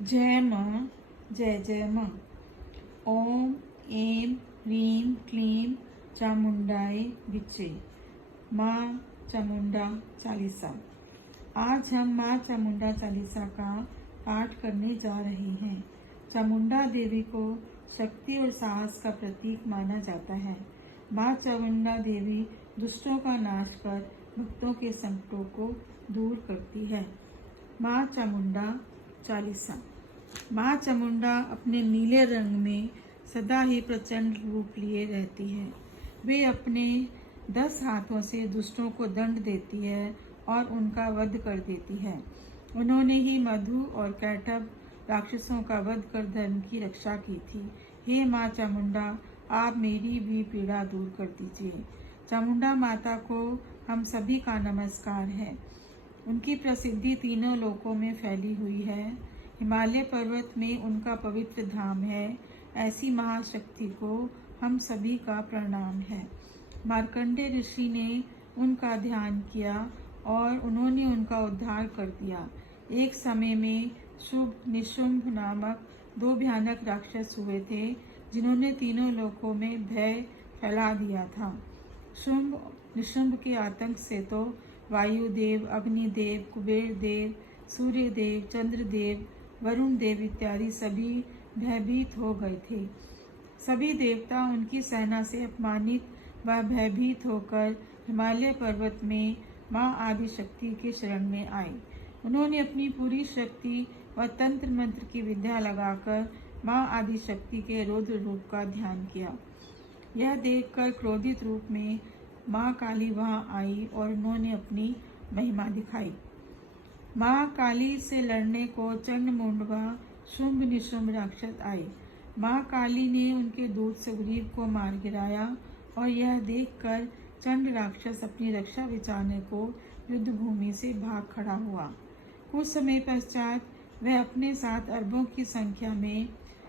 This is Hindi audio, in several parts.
जय माँ। जय जय माँ। ओम ऐं ह्रीं क्लीं चामुंडाय विचे। माँ चामुंडा चालीसा। आज हम माँ चामुंडा चालीसा का पाठ करने जा रहे हैं। चामुंडा देवी को शक्ति और साहस का प्रतीक माना जाता है। माँ चामुंडा देवी दुष्टों का नाश कर भक्तों के संकटों को दूर करती है। माँ चामुंडा चालीसा। माँ चामुंडा अपने नीले रंग में सदा ही प्रचंड रूप लिए रहती है। वे अपने 10 हाथों से दुष्टों को दंड देती है और उनका वध कर देती है। उन्होंने ही मधु और कैटभ राक्षसों का वध कर धर्म की रक्षा की थी। हे माँ चामुंडा, आप मेरी भी पीड़ा दूर कर दीजिए। चामुंडा माता को हम सभी का नमस्कार है। उनकी प्रसिद्धि तीनों लोकों में फैली हुई है। हिमालय पर्वत में उनका पवित्र धाम है। ऐसी महाशक्ति को हम सभी का प्रणाम है। मार्कंडे ऋषि ने उनका ध्यान किया और उन्होंने उनका उद्धार कर दिया। एक समय में शुभ निशुंभ नामक 2 भयानक राक्षस हुए थे, जिन्होंने तीनों लोकों में भय फैला दिया था। शुंभ निशुंभ के आतंक से तो वायुदेव, अग्निदेव, कुबेर देव, सूर्यदेव, चंद्रदेव, वरुण देव इत्यादि सभी भयभीत हो गए थे। सभी देवता उनकी सेना से अपमानित व भयभीत होकर हिमालय पर्वत में माँ आदिशक्ति के शरण में आए। उन्होंने अपनी पूरी शक्ति व तंत्र मंत्र की विद्या लगाकर माँ आदिशक्ति के रौद्र रूप का ध्यान किया। यह देखकर क्रोधित रूप में माँ काली वहां आई और उन्होंने अपनी महिमा दिखाई। माँ काली से लड़ने को चंडमुंड व शुंभ निशुंभ राक्षस आए। माँ काली ने उनके दूत सुग्रीव को मार गिराया और यह देखकर चंड राक्षस अपनी रक्षा बचाने को युद्ध भूमि से भाग खड़ा हुआ। कुछ समय पश्चात वह अपने साथ अरबों की संख्या में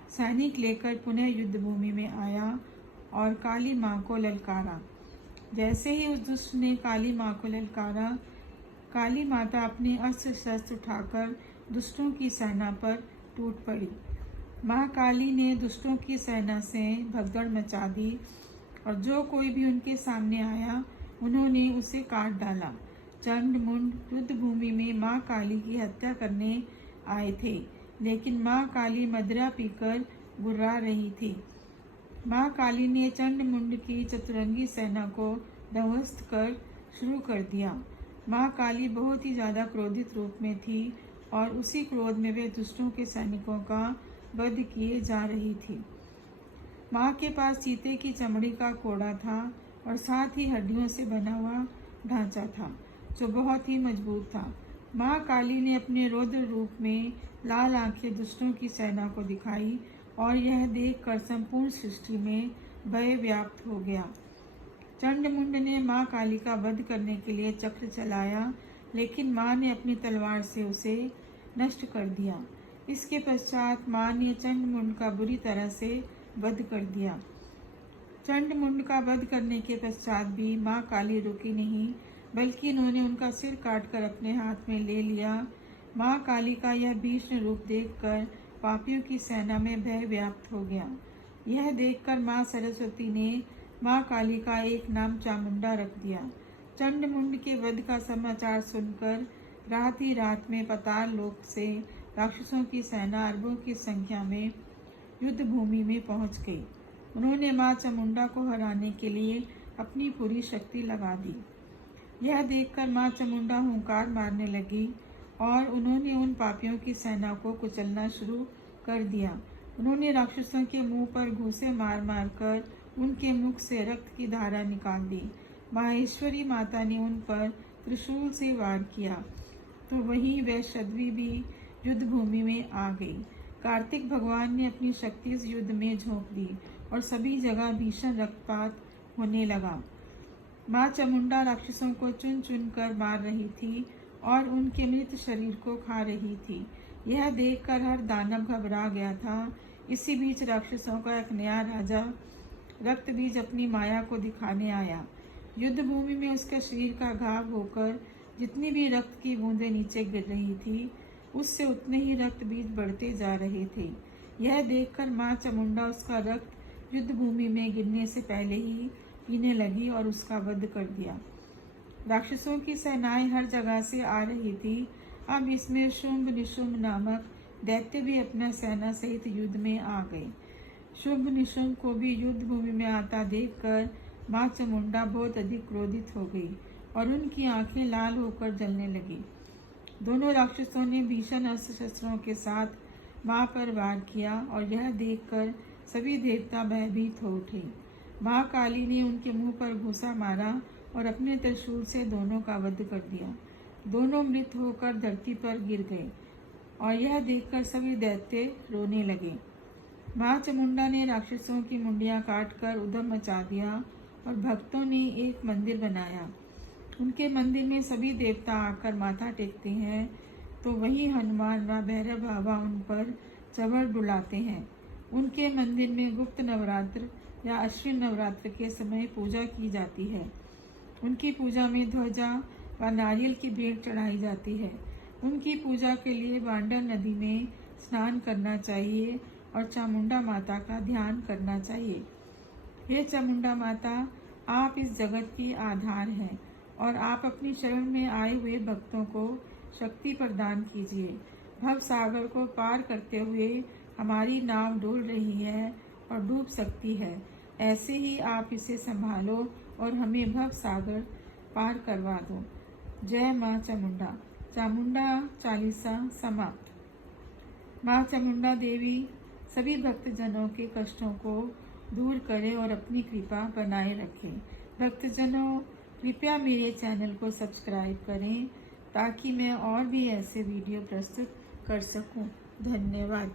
सैनिक लेकर पुनः युद्ध भूमि में आया और काली माँ को ललकारा। जैसे ही उस दुष्ट ने काली माँ को ललकारा, काली माता अपने अस्त्र शस्त्र उठाकर दुष्टों की सेना पर टूट पड़ी। माँ काली ने दुष्टों की सेना से भगदड़ मचा दी और जो कोई भी उनके सामने आया, उन्होंने उसे काट डाला। चंड मुंड युद्ध भूमि में माँ काली की हत्या करने आए थे, लेकिन माँ काली मदिरा पीकर गुर्रा रही थी। माँ काली ने चंड मुंड की चतुरंगी सेना को ध्वस्त कर शुरू कर दिया। माँ काली बहुत ही ज़्यादा क्रोधित रूप में थी और उसी क्रोध में वे दुष्टों के सैनिकों का वध किए जा रही थी। माँ के पास चीते की चमड़ी का कोड़ा था और साथ ही हड्डियों से बना हुआ ढांचा था, जो बहुत ही मजबूत था। माँ काली ने अपने रौद्र रूप में लाल आंखें दुष्टों की सेना को दिखाई और यह देखकर संपूर्ण सृष्टि में भय व्याप्त हो गया। चंडमुंड ने माँ काली का वध करने के लिए चक्र चलाया, लेकिन माँ ने अपनी तलवार से उसे नष्ट कर दिया। इसके पश्चात माँ ने चंडमुंड का बुरी तरह से वध कर दिया। चंडमुंड का वध करने के पश्चात भी माँ काली रुकी नहीं, बल्कि उन्होंने उनका सिर काटकर अपने हाथ में ले लिया। माँ काली का यह भीषण रूप देखकर पापियों की सेना में भय व्याप्त हो गया। यह देखकर माँ सरस्वती ने माँ काली का एक नाम चामुंडा रख दिया। चंडमुंड के वध का समाचार सुनकर रात ही रात में पाताल लोक से राक्षसों की सेना अरबों की संख्या में युद्ध भूमि में पहुंच गई। उन्होंने माँ चामुंडा को हराने के लिए अपनी पूरी शक्ति लगा दी। यह देखकर माँ चामुंडा हुंकार मारने लगी और उन्होंने उन पापियों की सेना को कुचलना शुरू कर दिया। उन्होंने राक्षसों के मुंह पर घूंसे मार मार कर उनके मुख से रक्त की धारा निकाल दी। माहेश्वरी माता ने उन पर त्रिशूल से वार किया, तो वहीं वैष्णवी भी युद्ध भूमि में आ गई। कार्तिक भगवान ने अपनी शक्ति इस युद्ध में झोंक दी और सभी जगह भीषण रक्तपात होने लगा। माँ चामुंडा राक्षसों को चुन चुन कर मार रही थी और उनके मृत शरीर को खा रही थी। यह देखकर हर दानव घबरा गया था। इसी बीच राक्षसों का एक नया राजा रक्त बीज अपनी माया को दिखाने आया। युद्ध भूमि में उसका शरीर का घाव होकर जितनी भी रक्त की बूंदें नीचे गिर रही थी, उससे उतने ही रक्त बीज बढ़ते जा रहे थे। यह देखकर माँ चामुंडा उसका रक्त युद्ध भूमि में गिरने से पहले ही पीने लगी और उसका वध कर दिया। राक्षसों की सेनाएं हर जगह से आ रही थी। अब इसमें शुंभ निशुंभ नामक दैत्य भी अपना सेना सहित युद्ध में आ गए। शुंभ निशुंभ को भी युद्ध भूमि में आता देखकर माँ चामुंडा बहुत अधिक क्रोधित हो गई और उनकी आंखें लाल होकर जलने लगी। दोनों राक्षसों ने भीषण अस्त्र शस्त्रों के साथ माँ पर वार किया और यह देखकर सभी देवता भयभीत हो उठे। माँ काली ने उनके मुंह पर घूंसा मारा और अपने त्रिशूल से दोनों का वध कर दिया। दोनों मृत होकर धरती पर गिर गए और यह देखकर सभी दैत्य रोने लगे। माँ चामुंडा ने राक्षसों की मुंडियां काटकर उधम मचा दिया और भक्तों ने एक मंदिर बनाया। उनके मंदिर में सभी देवता आकर माथा टेकते हैं तो वहीं हनुमान व भैरव बाबा उन पर चवर डुलाते हैं। उनके मंदिर में गुप्त नवरात्र या अश्विन नवरात्र के समय पूजा की जाती है। उनकी पूजा में ध्वजा व नारियल की भेंट चढ़ाई जाती है। उनकी पूजा के लिए बांडर नदी में स्नान करना चाहिए और चामुंडा माता का ध्यान करना चाहिए। हे चामुंडा माता, आप इस जगत की आधार हैं और आप अपनी शरण में आए हुए भक्तों को शक्ति प्रदान कीजिए। भव सागर को पार करते हुए हमारी नाव डोल रही है और डूब सकती है। ऐसे ही आप इसे संभालो और हमें भव सागर पार करवा दो। जय माँ चामुंडा। चामुंडा चालीसा समाप्त। माँ चामुंडा देवी सभी भक्तजनों के कष्टों को दूर करें और अपनी कृपा बनाए रखें। भक्तजनों, कृपया मेरे चैनल को सब्सक्राइब करें ताकि मैं और भी ऐसे वीडियो प्रस्तुत कर सकूं। धन्यवाद।